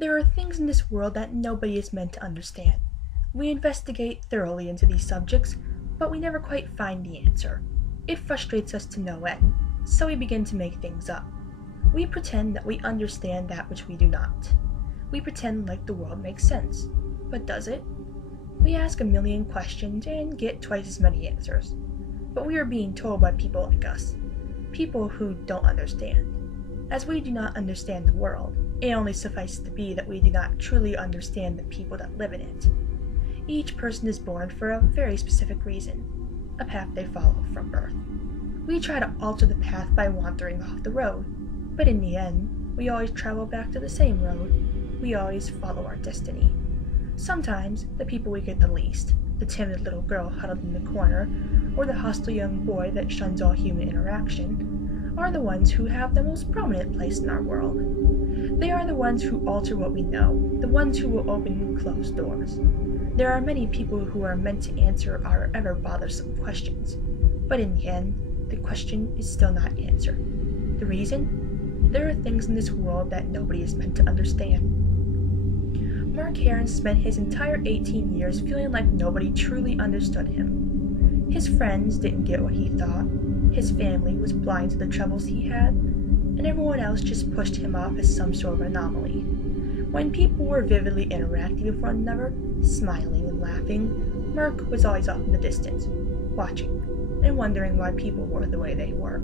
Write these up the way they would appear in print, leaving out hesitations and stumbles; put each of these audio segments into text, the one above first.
There are things in this world that nobody is meant to understand. We investigate thoroughly into these subjects, but we never quite find the answer. It frustrates us to no end, so we begin to make things up. We pretend that we understand that which we do not. We pretend like the world makes sense, but does it? We ask a million questions and get twice as many answers. But we are being told by people like us, people who don't understand. As we do not understand the world, it only suffices to be that we do not truly understand the people that live in it. Each person is born for a very specific reason, a path they follow from birth. We try to alter the path by wandering off the road, but in the end, we always travel back to the same road. We always follow our destiny. Sometimes, the people we get the least, the timid little girl huddled in the corner, or the hostile young boy that shuns all human interaction, are the ones who have the most prominent place in our world. They are the ones who alter what we know, the ones who will open and close doors. There are many people who are meant to answer our ever bothersome questions, but in the end, the question is still not answered. The reason? There are things in this world that nobody is meant to understand. Mark Heron spent his entire 18 years feeling like nobody truly understood him. His friends didn't get what he thought, his family was blind to the troubles he had, and everyone else just pushed him off as some sort of anomaly. When people were vividly interacting with one another, smiling and laughing, Mark was always off in the distance, watching, and wondering why people were the way they were.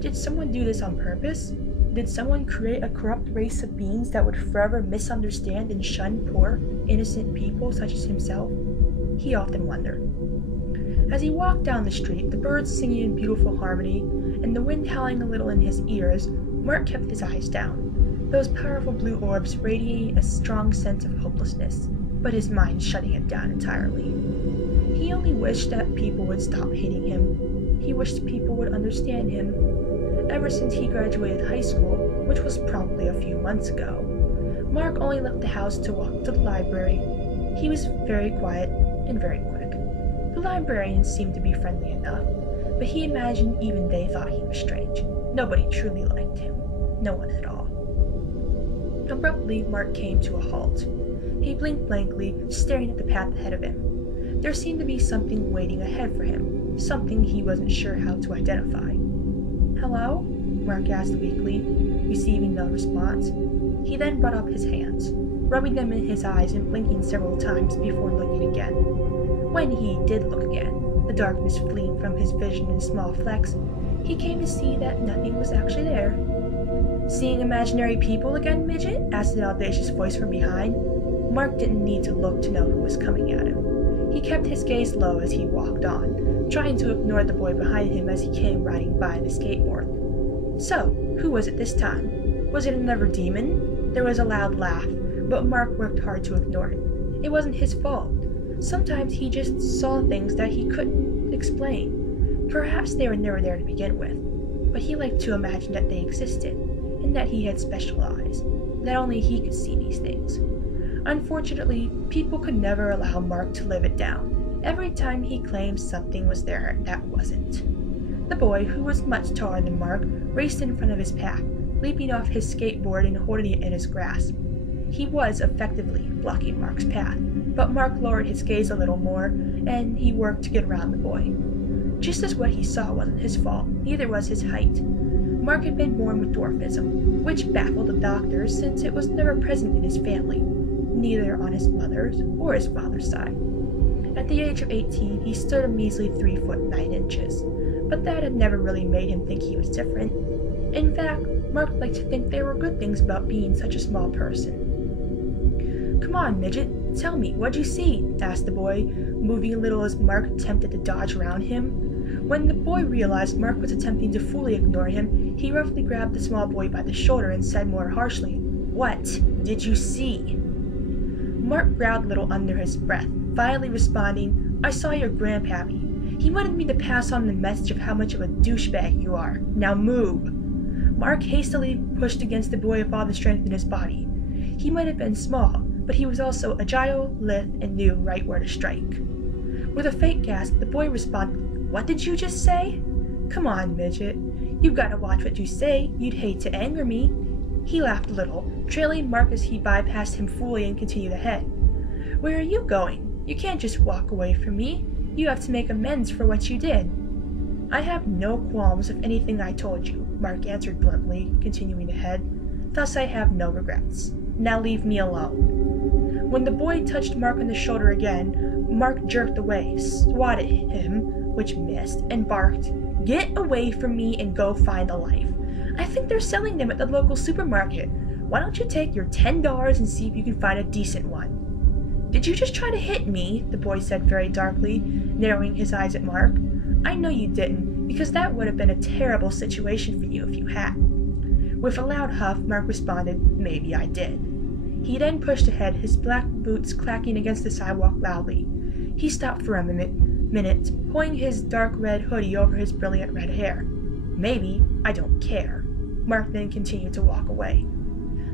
Did someone do this on purpose? Did someone create a corrupt race of beings that would forever misunderstand and shun poor, innocent people such as himself? He often wondered. As he walked down the street, the birds singing in beautiful harmony, and the wind howling a little in his ears, Mark kept his eyes down, those powerful blue orbs radiating a strong sense of hopelessness, but his mind shutting it down entirely. He only wished that people would stop hating him. He wished people would understand him. Ever since he graduated high school, which was probably a few months ago, Mark only left the house to walk to the library. He was very quiet and very quick. The librarians seemed to be friendly enough, but he imagined even they thought he was strange. Nobody truly liked him. No one at all. Abruptly, Mark came to a halt. He blinked blankly, staring at the path ahead of him. There seemed to be something waiting ahead for him, something he wasn't sure how to identify. "Hello?" Mark asked weakly, receiving no response. He then brought up his hands, rubbing them in his eyes and blinking several times before looking again. When he did look again, the darkness fleeing from his vision in small flecks, he came to see that nothing was actually there. "Seeing imaginary people again, midget?" asked an audacious voice from behind. Mark didn't need to look to know who was coming at him. He kept his gaze low as he walked on, trying to ignore the boy behind him as he came riding by the skateboard. So, who was it this time? Was it another demon? There was a loud laugh, but Mark worked hard to ignore it. It wasn't his fault. Sometimes he just saw things that he couldn't explain. Perhaps they were never there to begin with, but he liked to imagine that they existed, and that he had special eyes, that only he could see these things. Unfortunately, people could never allow Mark to live it down. Every time he claimed something was there that wasn't. The boy, who was much taller than Mark, raced in front of his path, leaping off his skateboard and holding it in his grasp. He was effectively blocking Mark's path, but Mark lowered his gaze a little more, and he worked to get around the boy. Just as what he saw wasn't his fault, neither was his height. Mark had been born with dwarfism, which baffled the doctors since it was never present in his family, neither on his mother's or his father's side. At the age of 18, he stood a measly 3 foot 9 inches, but that had never really made him think he was different. In fact, Mark liked to think there were good things about being such a small person. "Come on, midget, tell me, what'd you see?" asked the boy, moving a little as Mark attempted to dodge around him. When the boy realized Mark was attempting to fully ignore him, he roughly grabbed the small boy by the shoulder and said more harshly, "What did you see?" Mark growled a little under his breath, finally responding, "I saw your grandpappy. He wanted me to pass on the message of how much of a douchebag you are. Now move." Mark hastily pushed against the boy with all the strength in his body. He might have been small, but he was also agile, lithe, and knew right where to strike. With a faint gasp, the boy responded, "What did you just say?" "Come on, midget. You've got to watch what you say. You'd hate to anger me." He laughed a little, trailing Mark as he bypassed him fully and continued ahead. "Where are you going? You can't just walk away from me. You have to make amends for what you did." "I have no qualms of anything I told you," Mark answered bluntly, continuing ahead. "Thus I have no regrets. Now leave me alone." When the boy touched Mark on the shoulder again, Mark jerked away, swatted him, which missed, and barked, "Get away from me and go find a life. I think they're selling them at the local supermarket. Why don't you take your $10 and see if you can find a decent one?" "Did you just try to hit me?" the boy said very darkly, narrowing his eyes at Mark. "I know you didn't, because that would have been a terrible situation for you if you had." With a loud huff, Mark responded, "Maybe I did." He then pushed ahead, his black boots clacking against the sidewalk loudly. He stopped for a minute, pulling his dark red hoodie over his brilliant red hair. "Maybe I don't care." Mark then continued to walk away.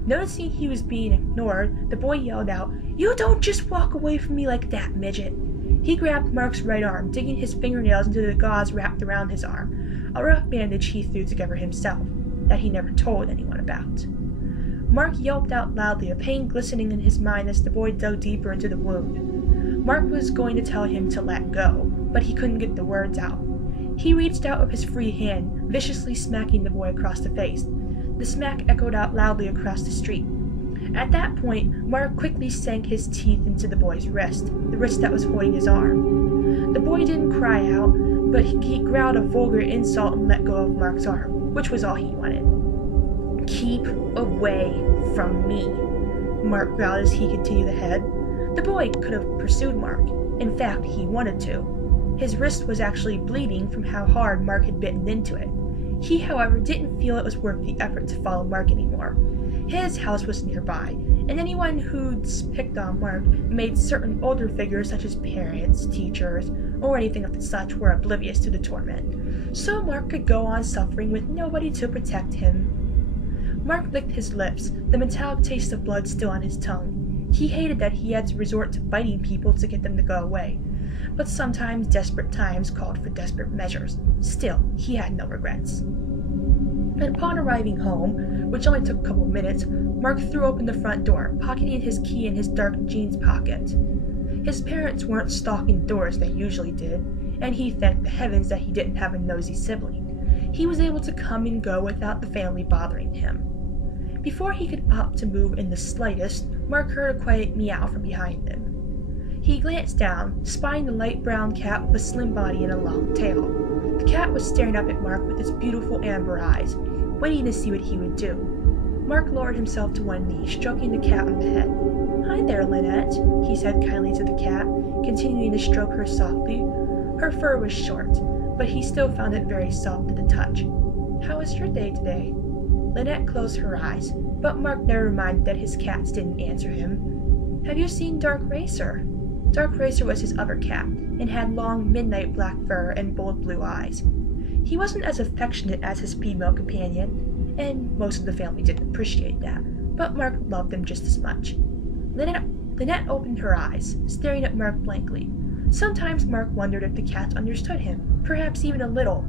Noticing he was being ignored, the boy yelled out, "You don't just walk away from me like that, midget." He grabbed Mark's right arm, digging his fingernails into the gauze wrapped around his arm, a rough bandage he threw together himself, that he never told anyone about. Mark yelped out loudly, a pain glistening in his mind as the boy dug deeper into the wound. Mark was going to tell him to let go, but he couldn't get the words out. He reached out with his free hand, viciously smacking the boy across the face. The smack echoed out loudly across the street. At that point, Mark quickly sank his teeth into the boy's wrist, the wrist that was holding his arm. The boy didn't cry out, but he growled a vulgar insult and let go of Mark's arm, which was all he wanted. "Keep away from me," Mark growled as he continued ahead. The boy could have pursued Mark. In fact, he wanted to. His wrist was actually bleeding from how hard Mark had bitten into it. He, however, didn't feel it was worth the effort to follow Mark anymore. His house was nearby, and anyone who'd picked on Mark made certain older figures such as parents, teachers, or anything of the such were oblivious to the torment. So Mark could go on suffering with nobody to protect him. Mark licked his lips, the metallic taste of blood still on his tongue. He hated that he had to resort to biting people to get them to go away. But sometimes desperate times called for desperate measures. Still, he had no regrets. And upon arriving home, which only took a couple minutes, Mark threw open the front door, pocketing his key in his dark jeans pocket. His parents weren't stalking the door as they usually did, and he thanked the heavens that he didn't have a nosy sibling. He was able to come and go without the family bothering him. Before he could opt to move in the slightest, Mark heard a quiet meow from behind him. He glanced down, spying the light brown cat with a slim body and a long tail. The cat was staring up at Mark with its beautiful amber eyes, waiting to see what he would do. Mark lowered himself to one knee, stroking the cat on the head. "Hi there, Lynette," he said kindly to the cat, continuing to stroke her softly. Her fur was short, but he still found it very soft to the touch. "How was your day today?" Lynette closed her eyes, but Mark never minded that his cats didn't answer him. "Have you seen Dark Racer?" Dark Racer was his other cat, and had long midnight black fur and bold blue eyes. He wasn't as affectionate as his female companion, and most of the family didn't appreciate that, but Mark loved him just as much. Lynette opened her eyes, staring at Mark blankly. Sometimes Mark wondered if the cats understood him, perhaps even a little.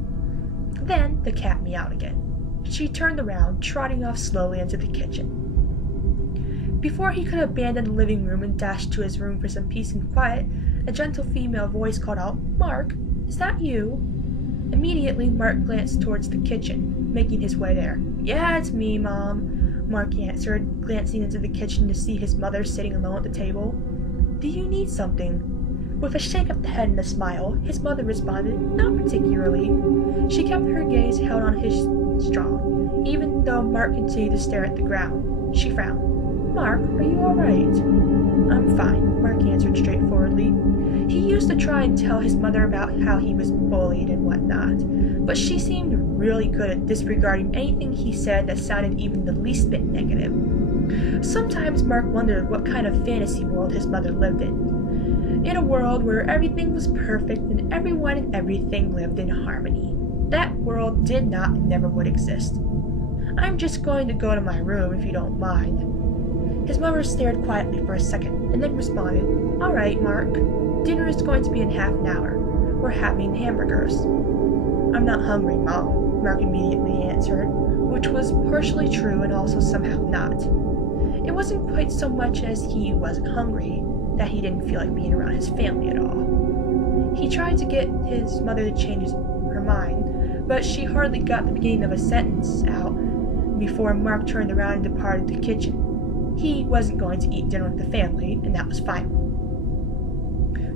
Then the cat meowed again. She turned around, trotting off slowly into the kitchen. Before he could abandon the living room and dash to his room for some peace and quiet, a gentle female voice called out, "Mark, is that you?" Immediately, Mark glanced towards the kitchen, making his way there. "Yeah, it's me, Mom," Mark answered, glancing into the kitchen to see his mother sitting alone at the table. "Do you need something?" With a shake of the head and a smile, his mother responded, "Not particularly." She kept her gaze held on his strong, even though Mark continued to stare at the ground. She frowned. "Mark, are you all right?" "I'm fine," Mark answered straightforwardly. He used to try and tell his mother about how he was bullied and whatnot, but she seemed really good at disregarding anything he said that sounded even the least bit negative. Sometimes Mark wondered what kind of fantasy world his mother lived in a world where everything was perfect and everyone and everything lived in harmony. That world did not and never would exist. "I'm just going to go to my room if you don't mind." His mother stared quietly for a second, and then responded, "All right, Mark. Dinner is going to be in half an hour. We're having hamburgers." "I'm not hungry, Mom," Mark immediately answered. which was partially true and also somehow not. It wasn't quite so much as he wasn't hungry that he didn't feel like being around his family at all. He tried to get his mother to change her mind, but she hardly got the beginning of a sentence out before Mark turned around and departed the kitchen. He wasn't going to eat dinner with the family, and that was fine.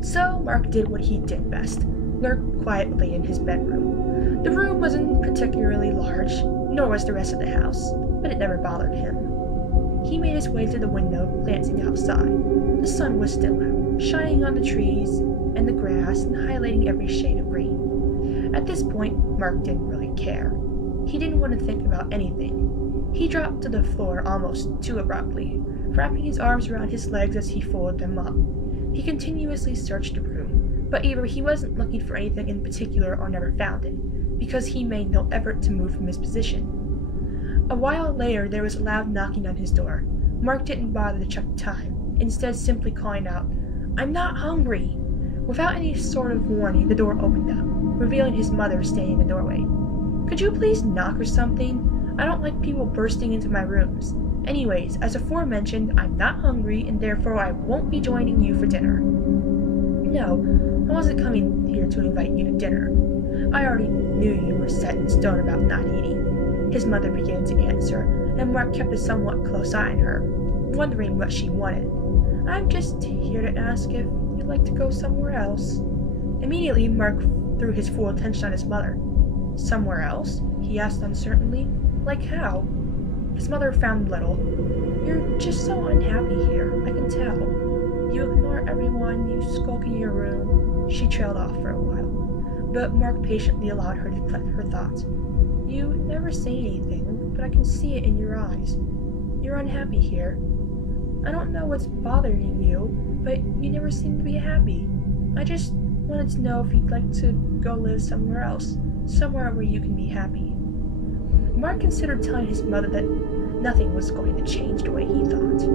So Mark did what he did best, lurked quietly in his bedroom. The room wasn't particularly large, nor was the rest of the house, but it never bothered him. He made his way to the window, glancing outside. The sun was still out, shining on the trees and the grass and highlighting every shade of green. At this point, Mark didn't really care. He didn't want to think about anything. He dropped to the floor almost too abruptly, wrapping his arms around his legs as he folded them up. He continuously searched the room, but either he wasn't looking for anything in particular or never found it, because he made no effort to move from his position. A while later, there was a loud knocking on his door. Mark didn't bother to check the time, instead simply calling out, "I'm not hungry!" Without any sort of warning, the door opened up, revealing his mother standing in the doorway. "Could you please knock or something? I don't like people bursting into my rooms. Anyways, as aforementioned, I'm not hungry, and therefore I won't be joining you for dinner." "No, I wasn't coming here to invite you to dinner. I already knew you were set in stone about not eating." His mother began to answer, and Mark kept a somewhat close eye on her, wondering what she wanted. "I'm just here to ask if you'd like to go somewhere else." Immediately, Mark threw his full attention on his mother. "Somewhere else?" he asked uncertainly. "Like how?" His mother frowned a little. "You're just so unhappy here, I can tell. You ignore everyone, you skulk in your room." She trailed off for a while, but Mark patiently allowed her to collect her thoughts. "You never say anything, but I can see it in your eyes. You're unhappy here. I don't know what's bothering you, but you never seem to be happy. I just wanted to know if you'd like to go live somewhere else, somewhere where you can be happy." Mark considered telling his mother that nothing was going to change the way he thought.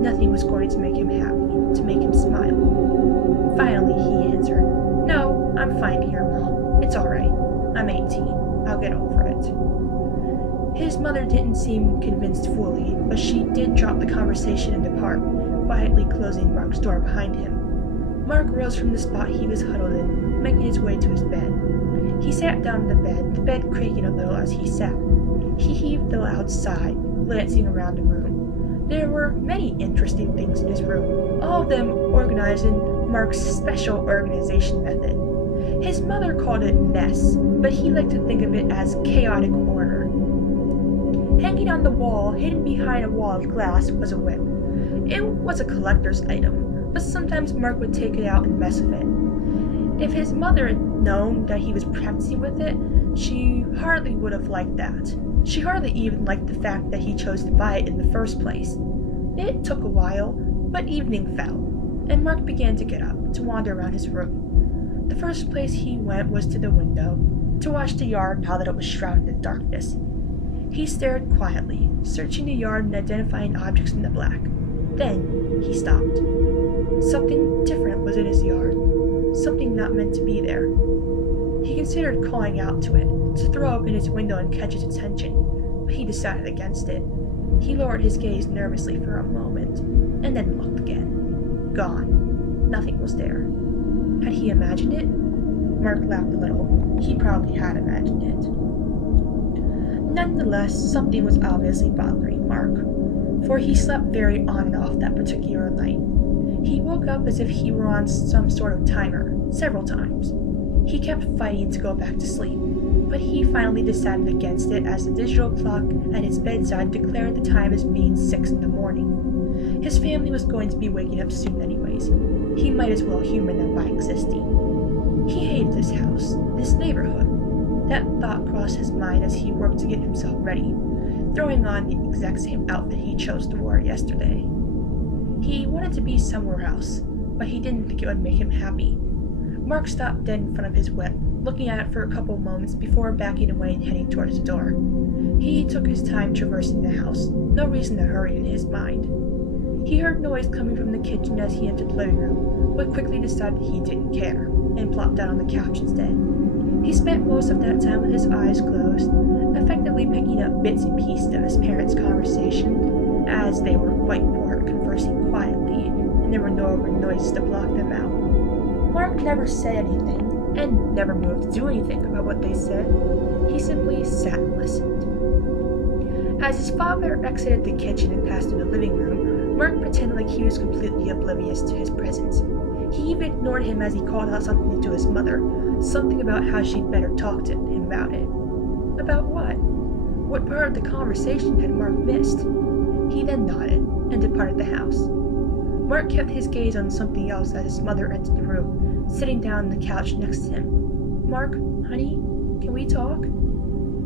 Nothing was going to make him happy, to make him smile. Finally, he answered, "No, I'm fine here, Mom. It's all right. I'm 18. I'll get over it." His mother didn't seem convinced fully, but she did drop the conversation and depart, quietly closing Mark's door behind him. Mark rose from the spot he was huddled in, making his way to his bed. He sat down in the bed creaking a little as he sat. He heaved a loud sigh, glancing around the room. There were many interesting things in his room, all of them organized in Mark's special organization method. His mother called it mess, but he liked to think of it as chaotic order. Hanging on the wall, hidden behind a wall of glass, was a whip. It was a collector's item, but sometimes Mark would take it out and mess with it. If his mother had known that he was practicing with it, she hardly would have liked that. She hardly even liked the fact that he chose to buy it in the first place. It took a while, but evening fell, and Mark began to get up, to wander around his room. The first place he went was to the window, to watch the yard now that it was shrouded in darkness. He stared quietly, searching the yard and identifying objects in the black. Then he stopped. Something different was in his yard, something not meant to be there. He considered calling out to it, to throw open his window and catch its attention, but he decided against it. He lowered his gaze nervously for a moment, and then looked again. Gone. Nothing was there. Had he imagined it? Mark laughed a little. He probably had imagined it. Nonetheless, something was obviously bothering Mark, for he slept very on and off that particular night. He woke up as if he were on some sort of timer, several times. He kept fighting to go back to sleep, but he finally decided against it as the digital clock at his bedside declared the time as being 6 in the morning. His family was going to be waking up soon anyways. He might as well humor them by existing. He hated this house, this neighborhood. That thought crossed his mind as he worked to get himself ready, throwing on the exact same outfit he chose to wear yesterday. He wanted to be somewhere else, but he didn't think it would make him happy. Mark stopped dead in front of his whip, looking at it for a couple moments before backing away and heading towards the door. He took his time traversing the house, no reason to hurry in his mind. He heard noise coming from the kitchen as he entered the living room, but quickly decided he didn't care, and plopped down on the couch instead. He spent most of that time with his eyes closed, effectively picking up bits and pieces of his parents' conversation, as they were quite poor at conversing quietly, and there were no other noises to block them out. Mark never said anything, and never moved to do anything about what they said. He simply sat and listened. As his father exited the kitchen and passed through the living room, Mark pretended like he was completely oblivious to his presence. He even ignored him as he called out something to his mother, something about how she'd better talk to him about it. About what? What part of the conversation had Mark missed? He then nodded and departed the house. Mark kept his gaze on something else as his mother entered the room, sitting down on the couch next to him. "Mark, honey, can we talk?"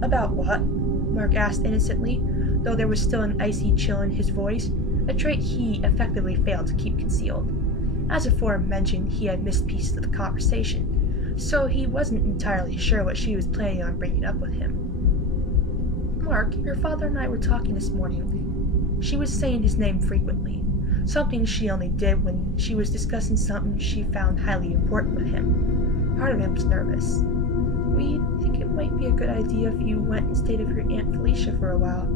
"About what?" Mark asked innocently, though there was still an icy chill in his voice, a trait he effectively failed to keep concealed. As aforementioned, he had missed pieces of the conversation, so he wasn't entirely sure what she was planning on bringing up with him. "Mark, your father and I were talking this morning." She was saying his name frequently, something she only did when she was discussing something she found highly important with him. Part of him was nervous. "We think it might be a good idea if you went and stayed with your Aunt Felicia for a while."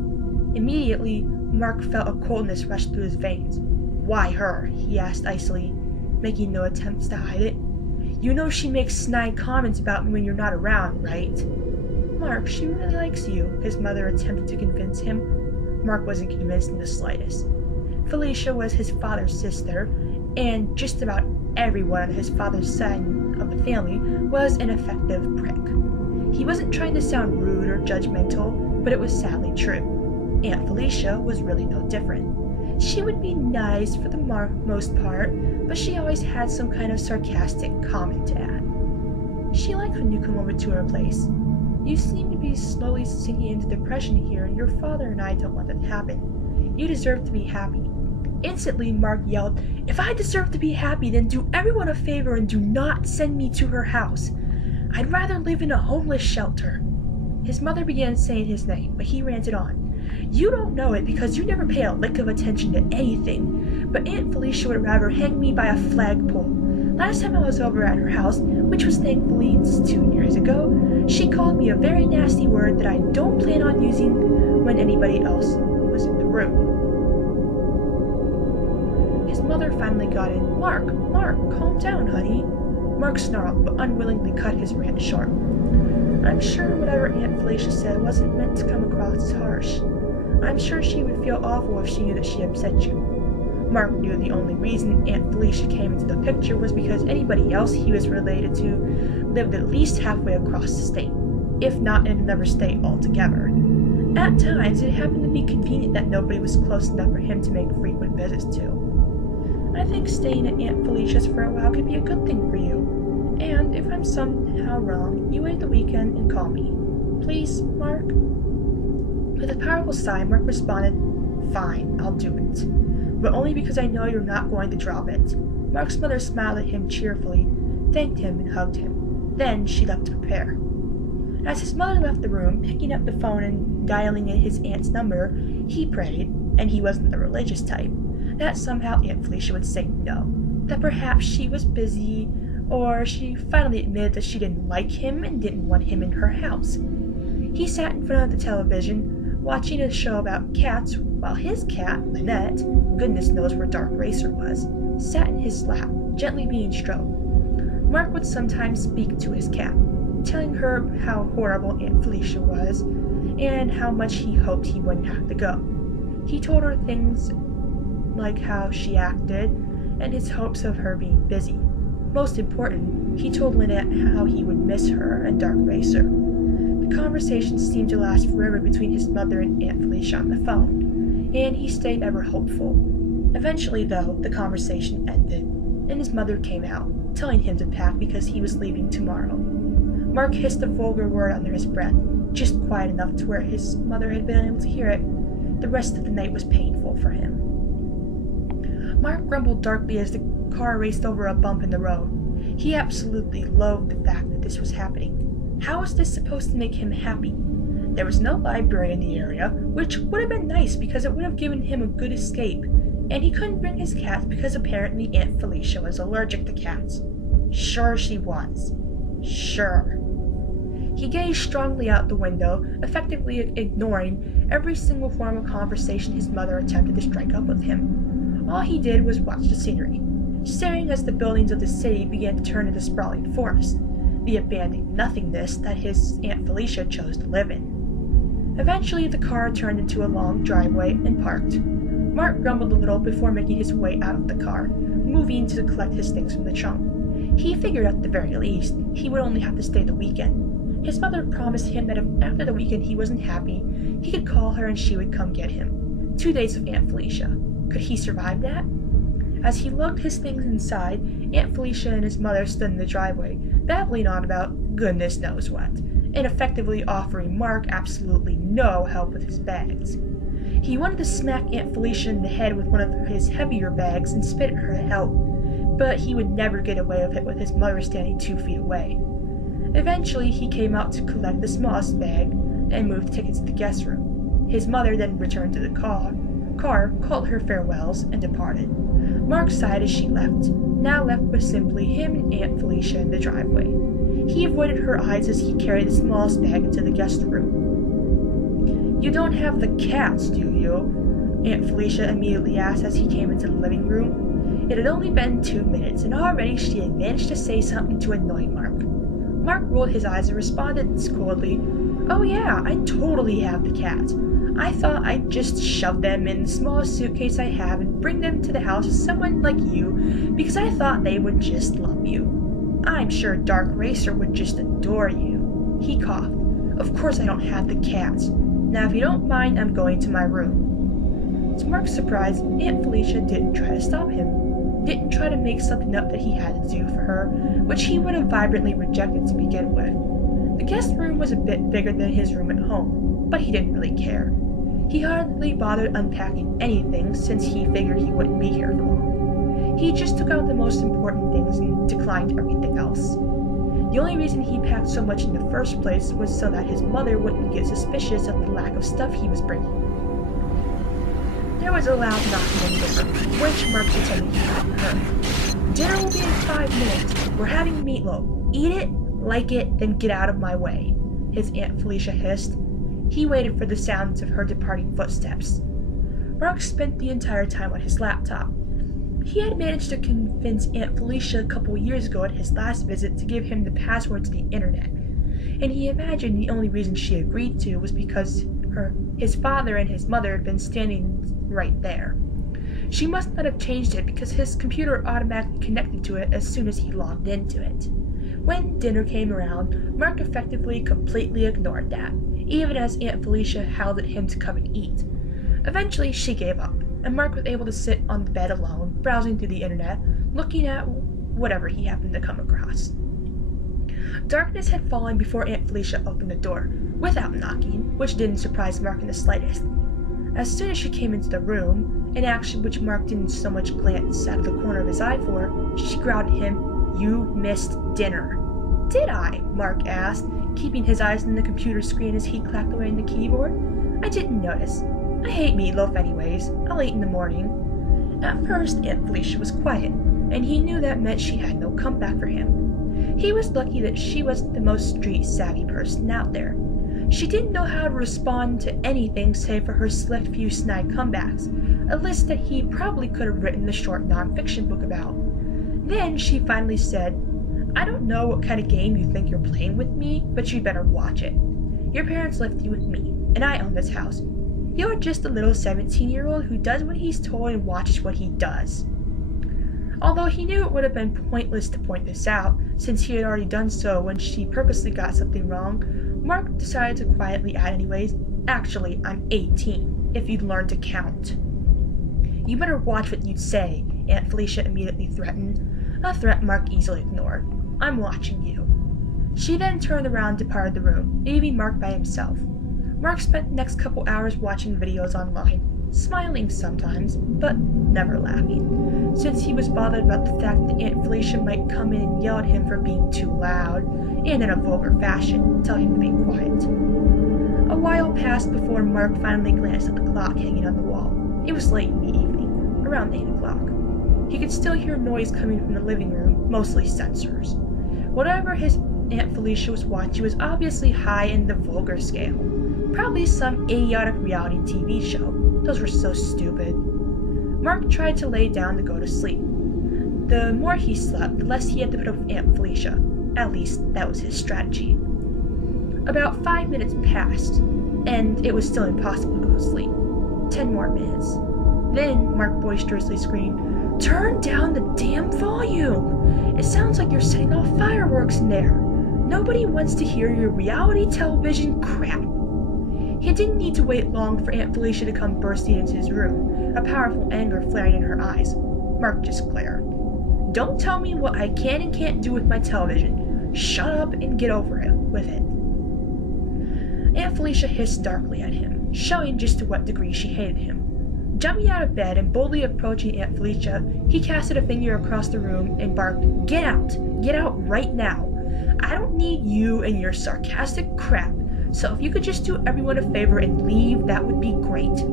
Immediately, Mark felt a coldness rush through his veins. "Why her?" he asked icily, making no attempts to hide it. "You know she makes snide comments about me when you're not around, right?" "Mark, she really likes you," his mother attempted to convince him. Mark wasn't convinced in the slightest. Felicia was his father's sister, and just about everyone on his father's side of the family was an effective prick. He wasn't trying to sound rude or judgmental, but it was sadly true. Aunt Felicia was really no different. She would be nice for the most part, but she always had some kind of sarcastic comment to add. "She likes when you come over to her place. You seem to be slowly sinking into depression here, and your father and I don't want that to happen. You deserve to be happy." Instantly, Mark yelled, "If I deserve to be happy, then do everyone a favor and do not send me to her house. I'd rather live in a homeless shelter." His mother began saying his name, but he ranted on. "You don't know it because you never pay a lick of attention to anything, but Aunt Felicia would rather hang me by a flagpole. Last time I was over at her house, which was thankfully 2 years ago, she called me a very nasty word that I don't plan on using when anybody else was in the room." His mother finally got in. Mark, calm down, honey." Mark snarled, but unwillingly cut his rant short. "I'm sure whatever Aunt Felicia said wasn't meant to come across as harsh. I'm sure she would feel awful if she knew that she upset you." Mark knew the only reason Aunt Felicia came into the picture was because anybody else he was related to lived at least halfway across the state, if not in another state altogether. At times, it happened to be convenient that nobody was close enough for him to make frequent visits to. "I think staying at Aunt Felicia's for a while could be a good thing for you. And if I'm somehow wrong, you wait the weekend and call me. Please, Mark?" With a powerful sigh, Mark responded, "Fine, I'll do it. But only because I know you're not going to drop it." Mark's mother smiled at him cheerfully, thanked him, and hugged him. Then she left to prepare. As his mother left the room, picking up the phone and dialing in his aunt's number, he prayed, and he wasn't the religious type, that somehow Aunt Felicia would say no, that perhaps she was busy, or she finally admitted that she didn't like him and didn't want him in her house. He sat in front of the television, watching a show about cats, while his cat, Lynette, goodness knows where Dark Racer was, sat in his lap, gently being stroked. Mark would sometimes speak to his cat, telling her how horrible Aunt Felicia was, and how much he hoped he wouldn't have to go. He told her things like how she acted, and his hopes of her being busy. Most important, he told Lynette how he would miss her and Dark Racer. The conversation seemed to last forever between his mother and Aunt Felicia on the phone, and he stayed ever hopeful. Eventually, though, the conversation ended, and his mother came out, telling him to pack because he was leaving tomorrow. Mark hissed a vulgar word under his breath, just quiet enough to where his mother had been able to hear it. The rest of the night was painful for him. Mark grumbled darkly as the car raced over a bump in the road. He absolutely loathed the fact that this was happening. How was this supposed to make him happy? There was no library in the area, which would have been nice because it would have given him a good escape, and he couldn't bring his cats because apparently Aunt Felicia was allergic to cats. Sure she was. Sure. He gazed strongly out the window, effectively ignoring every single form of conversation his mother attempted to strike up with him. All he did was watch the scenery, staring as the buildings of the city began to turn into sprawling forest, the abandoned nothingness that his Aunt Felicia chose to live in. Eventually, the car turned into a long driveway and parked. Mark grumbled a little before making his way out of the car, moving to collect his things from the trunk. He figured at the very least he would only have to stay the weekend. His mother promised him that if after the weekend he wasn't happy, he could call her and she would come get him. 2 days with Aunt Felicia. Could he survive that? As he lugged his things inside, Aunt Felicia and his mother stood in the driveway, babbling on about goodness knows what, and effectively offering Mark absolutely no help with his bags. He wanted to smack Aunt Felicia in the head with one of his heavier bags and spit at her to help, but he would never get away with it with his mother standing 2 feet away. Eventually, he came out to collect the smallest bag and move tickets to the guest room. His mother then returned to the car, called her farewells, and departed. Mark sighed as she left, now left with simply him and Aunt Felicia in the driveway. He avoided her eyes as he carried the smallest bag into the guest room. "You don't have the cats, do you?" Aunt Felicia immediately asked as he came into the living room. It had only been 2 minutes, and already she had managed to say something to annoy Mark. Mark rolled his eyes and responded coldly, "Oh yeah, I totally have the cats. I thought I'd just shove them in the smallest suitcase I have and bring them to the house with someone like you, because I thought they would just love you. I'm sure Dark Racer would just adore you." He coughed. "Of course I don't have the cats. Now if you don't mind, I'm going to my room." To Mark's surprise, Aunt Felicia didn't try to stop him, didn't try to make something up that he had to do for her, which he would have vibrantly rejected to begin with. The guest room was a bit bigger than his room at home, but he didn't really care. He hardly bothered unpacking anything since he figured he wouldn't be here for long. He just took out the most important things and declined everything else. The only reason he packed so much in the first place was so that his mother wouldn't get suspicious of the lack of stuff he was bringing. There was a loud knocking on the door, which Mark pretended he hadn't heard. "Dinner will be in 5 minutes. We're having meatloaf. Eat it, like it, then get out of my way," his Aunt Felicia hissed. He waited for the sounds of her departing footsteps. Mark spent the entire time on his laptop. He had managed to convince Aunt Felicia a couple years ago at his last visit to give him the password to the internet, and he imagined the only reason she agreed to was because his father and his mother had been standing right there. She must not have changed it because his computer automatically connected to it as soon as he logged into it. When dinner came around, Mark effectively completely ignored that, even as Aunt Felicia howled at him to come and eat. Eventually, she gave up, and Mark was able to sit on the bed alone, browsing through the internet, looking at whatever he happened to come across. Darkness had fallen before Aunt Felicia opened the door, without knocking, which didn't surprise Mark in the slightest. As soon as she came into the room, an action which Mark didn't so much glance out of the corner of his eye for, she growled at him, "You missed dinner." "Did I?" Mark asked, keeping his eyes on the computer screen as he clacked away on the keyboard. "I didn't notice. I hate meatloaf anyways. I'll eat in the morning." At first, Aunt Felicia was quiet, and he knew that meant she had no comeback for him. He was lucky that she wasn't the most street-savvy person out there. She didn't know how to respond to anything save for her select few snide comebacks, a list that he probably could have written the short non-fiction book about. Then she finally said, "I don't know what kind of game you think you're playing with me, but you'd better watch it. Your parents left you with me, and I own this house. You're just a little 17-year-old who does what he's told and watches what he does." Although he knew it would have been pointless to point this out, since he had already done so when she purposely got something wrong, Mark decided to quietly add anyways, "Actually, I'm 18, if you'd learn to count." "You better watch what you say," Aunt Felicia immediately threatened, a threat Mark easily ignored. "I'm watching you." She then turned around and departed the room, leaving Mark by himself. Mark spent the next couple hours watching videos online, smiling sometimes, but never laughing, since he was bothered about the fact that Aunt Felicia might come in and yell at him for being too loud, and in a vulgar fashion, tell him to be quiet. A while passed before Mark finally glanced at the clock hanging on the wall. It was late in the evening, around 8 o'clock. He could still hear noise coming from the living room, mostly sensors. Whatever his Aunt Felicia was watching was obviously high in the vulgar scale. Probably some idiotic reality TV show. Those were so stupid. Mark tried to lay down to go to sleep. The more he slept, the less he had to put up with Aunt Felicia. At least, that was his strategy. About 5 minutes passed, and it was still impossible to go to sleep. 10 more minutes. Then Mark boisterously screamed, "Turn down the damn volume! It sounds like you're setting off fireworks in there. Nobody wants to hear your reality television crap." He didn't need to wait long for Aunt Felicia to come bursting into his room, a powerful anger flaring in her eyes. Mark just glared. "Don't tell me what I can and can't do with my television. Shut up and get over it with it." Aunt Felicia hissed darkly at him, showing just to what degree she hated him. Jumping out of bed and boldly approaching Aunt Felicia, he casted a finger across the room and barked, "Get out! Get out right now! I don't need you and your sarcastic crap, so if you could just do everyone a favor and leave, that would be great."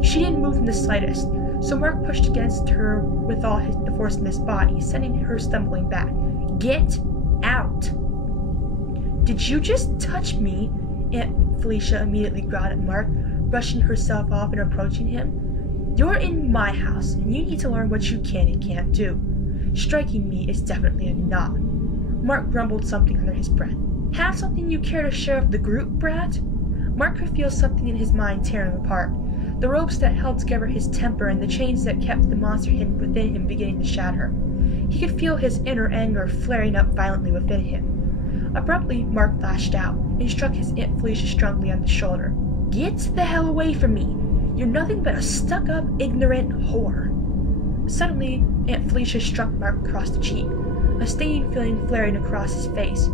She didn't move in the slightest, so Mark pushed against her with all the force in his body, sending her stumbling back. "Get out!" "Did you just touch me?" Aunt Felicia immediately growled at Mark, brushing herself off and approaching him. "You're in my house, and you need to learn what you can and can't do. Striking me is definitely a no." Mark grumbled something under his breath. "Have something you care to share with the group, brat?" Mark could feel something in his mind tearing apart. The ropes that held together his temper and the chains that kept the monster hidden within him beginning to shatter. He could feel his inner anger flaring up violently within him. Abruptly, Mark lashed out and struck his Aunt Felicia strongly on the shoulder. "Get the hell away from me! You're nothing but a stuck-up, ignorant whore." Suddenly, Aunt Felicia struck Mark across the cheek, a stinging feeling flaring across his face.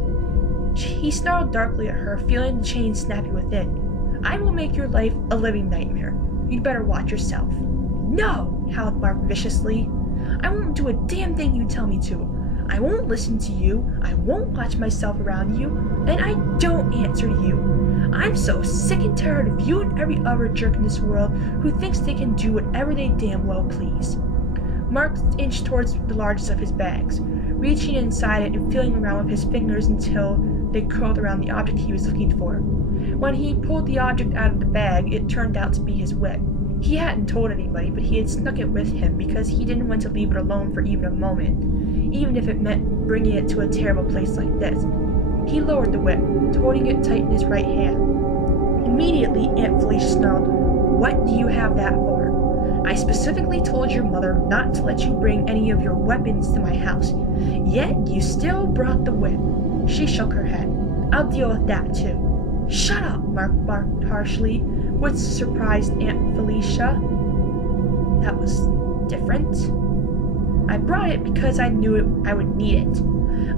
He snarled darkly at her, feeling the chain snapping within. "I will make your life a living nightmare. You'd better watch yourself." "No!" howled Mark viciously. "I won't do a damn thing you tell me to. I won't listen to you, I won't watch myself around you, and I don't answer to you. I'm so sick and tired of you and every other jerk in this world who thinks they can do whatever they damn well please." Mark inched towards the largest of his bags, reaching inside it and feeling around with his fingers until they curled around the object he was looking for. When he pulled the object out of the bag, it turned out to be his whip. He hadn't told anybody, but he had snuck it with him because he didn't want to leave it alone for even a moment, even if it meant bringing it to a terrible place like this. He lowered the whip, holding it tight in his right hand. Immediately, Aunt Felicia snarled, "What do you have that for? I specifically told your mother not to let you bring any of your weapons to my house, yet you still brought the whip." She shook her head. "I'll deal with that too." "Shut up!" Mark barked harshly, with surprised Aunt Felicia. That was different. "I brought it because I knew I would need it.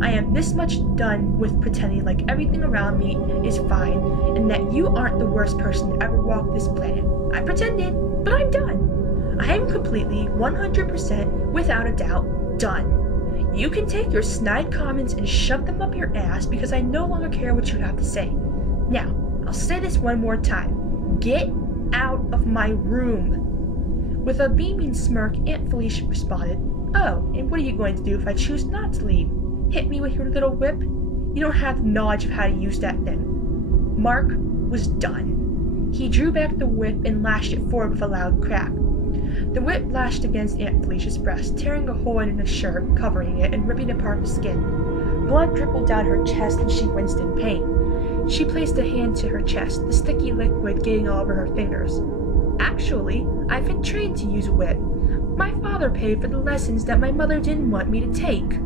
I am this much done with pretending like everything around me is fine and that you aren't the worst person to ever walk this planet. I pretended, but I'm done. I am completely, 100%, without a doubt, done. You can take your snide comments and shove them up your ass because I no longer care what you have to say. Now, I'll say this one more time. Get out of my room." With a beaming smirk, Aunt Felicia responded, "Oh, and what are you going to do if I choose not to leave? Hit me with your little whip? You don't have the knowledge of how to use that then." Mark was done. He drew back the whip and lashed it forward with a loud crack. The whip lashed against Aunt Felicia's breast, tearing a hole in her shirt, covering it, and ripping apart the skin. Blood dribbled down her chest and she winced in pain. She placed a hand to her chest, the sticky liquid getting all over her fingers. "Actually, I've been trained to use a whip. My father paid for the lessons that my mother didn't want me to take."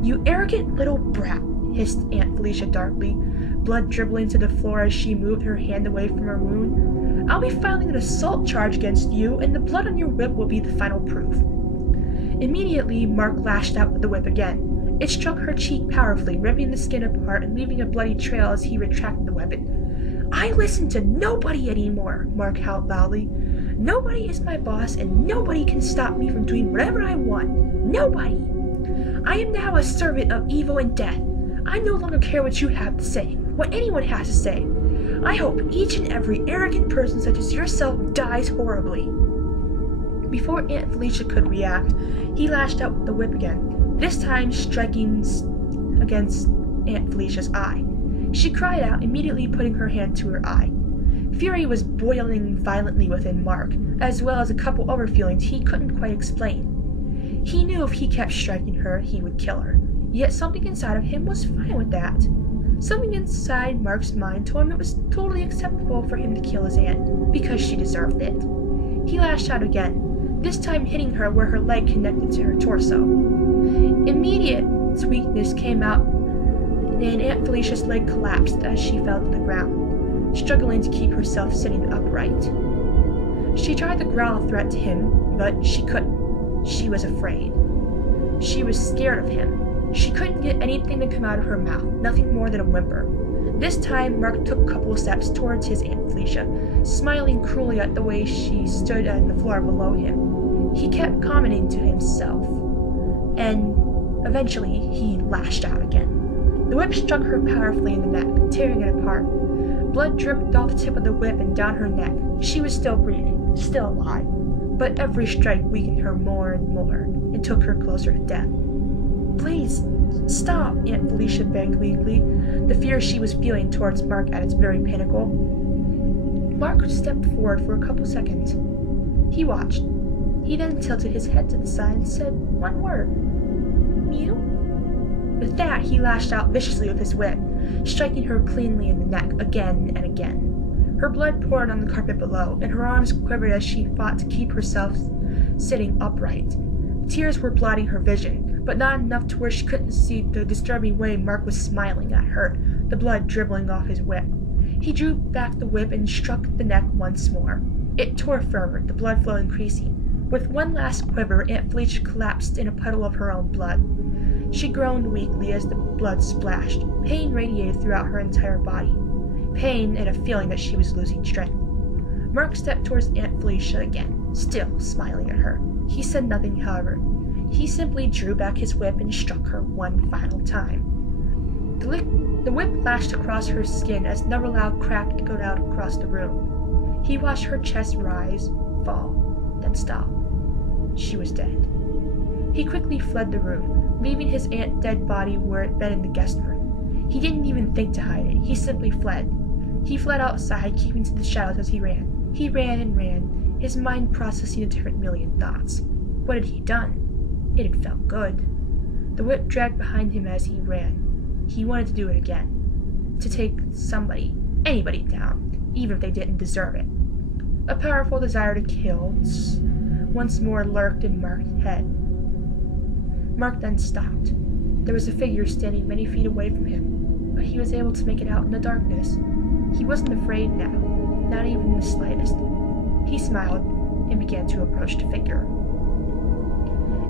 "You arrogant little brat," hissed Aunt Felicia darkly, blood dribbling to the floor as she moved her hand away from her wound. "I'll be filing an assault charge against you, and the blood on your whip will be the final proof." Immediately, Mark lashed out with the whip again. It struck her cheek powerfully, ripping the skin apart and leaving a bloody trail as he retracted the weapon. "I listen to nobody anymore," Mark howled loudly. "Nobody is my boss, and nobody can stop me from doing whatever I want. Nobody! I am now a servant of evil and death. I no longer care what you have to say, what anyone has to say. I hope each and every arrogant person such as yourself dies horribly." Before Aunt Felicia could react, he lashed out with the whip again, this time striking against Aunt Felicia's eye. She cried out, immediately putting her hand to her eye. Fury was boiling violently within Mark, as well as a couple other feelings he couldn't quite explain. He knew if he kept striking her, he would kill her, yet something inside of him was fine with that. Something inside Mark's mind told him it was totally acceptable for him to kill his aunt, because she deserved it. He lashed out again, this time hitting her where her leg connected to her torso. Immediate weakness came out, and Aunt Felicia's leg collapsed as she fell to the ground, struggling to keep herself sitting upright. She tried to growl a threat to him, but she couldn't. She was afraid. She was scared of him. She couldn't get anything to come out of her mouth, nothing more than a whimper. This time, Mark took a couple of steps towards his Aunt Felicia, smiling cruelly at the way she stood on the floor below him. He kept commenting to himself, and eventually he lashed out again. The whip struck her powerfully in the neck, tearing it apart. Blood dripped off the tip of the whip and down her neck. She was still breathing, still alive, but every strike weakened her more and more, and took her closer to death. "Please, stop," Aunt Felicia begged weakly, the fear she was feeling towards Mark at its very pinnacle. Mark stepped forward for a couple seconds. He watched. He then tilted his head to the side and said one word. "Mew?" With that, he lashed out viciously with his whip, striking her cleanly in the neck again and again. Her blood poured on the carpet below, and her arms quivered as she fought to keep herself sitting upright. Tears were blotting her vision, but not enough to where she couldn't see the disturbing way Mark was smiling at her, the blood dribbling off his whip. He drew back the whip and struck the neck once more. It tore further, the blood flow increasing. With one last quiver, Aunt Felicia collapsed in a puddle of her own blood. She groaned weakly as the blood splashed. Pain radiated throughout her entire body. Pain and a feeling that she was losing strength. Mark stepped towards Aunt Felicia again, still smiling at her. He said nothing, however. He simply drew back his whip and struck her one final time. The whip flashed across her skin as another loud crack echoed out across the room. He watched her chest rise, fall, then stop. She was dead. He quickly fled the room, leaving his aunt's dead body where it had been in the guest room. He didn't even think to hide it. He simply fled. He fled outside, keeping to the shadows as he ran. He ran and ran, his mind processing a different million thoughts. What had he done? It had felt good. The whip dragged behind him as he ran. He wanted to do it again. To take somebody, anybody down, even if they didn't deserve it. A powerful desire to kill once more lurked in Mark's head. Mark then stopped. There was a figure standing many feet away from him, but he was able to make it out in the darkness. He wasn't afraid now, not even the slightest. He smiled and began to approach the figure.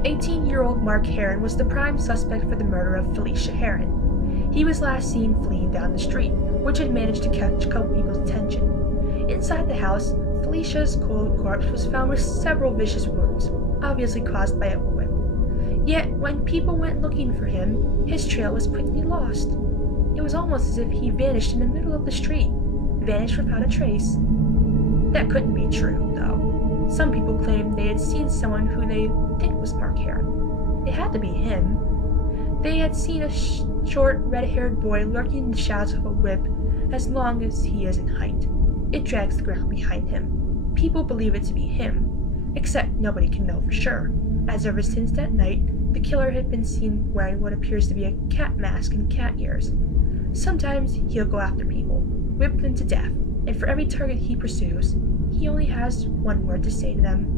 18-year-old Mark Heron was the prime suspect for the murder of Felicia Heron. He was last seen fleeing down the street, which had managed to catch a couple people's attention. Inside the house, Felicia's cold corpse was found with several vicious wounds, obviously caused by a whip. Yet, when people went looking for him, his trail was quickly lost. It was almost as if he vanished in the middle of the street, vanished without a trace. That couldn't be true, though. Some people claimed they had seen someone who they think was Mark Heron. It had to be him. They had seen a short, red-haired boy lurking in the shadows of a whip as long as he is in height. It drags the ground behind him. People believe it to be him, except nobody can know for sure, as ever since that night, the killer had been seen wearing what appears to be a cat mask and cat ears. Sometimes he'll go after people, whip them to death, and for every target he pursues, he only has one word to say to them: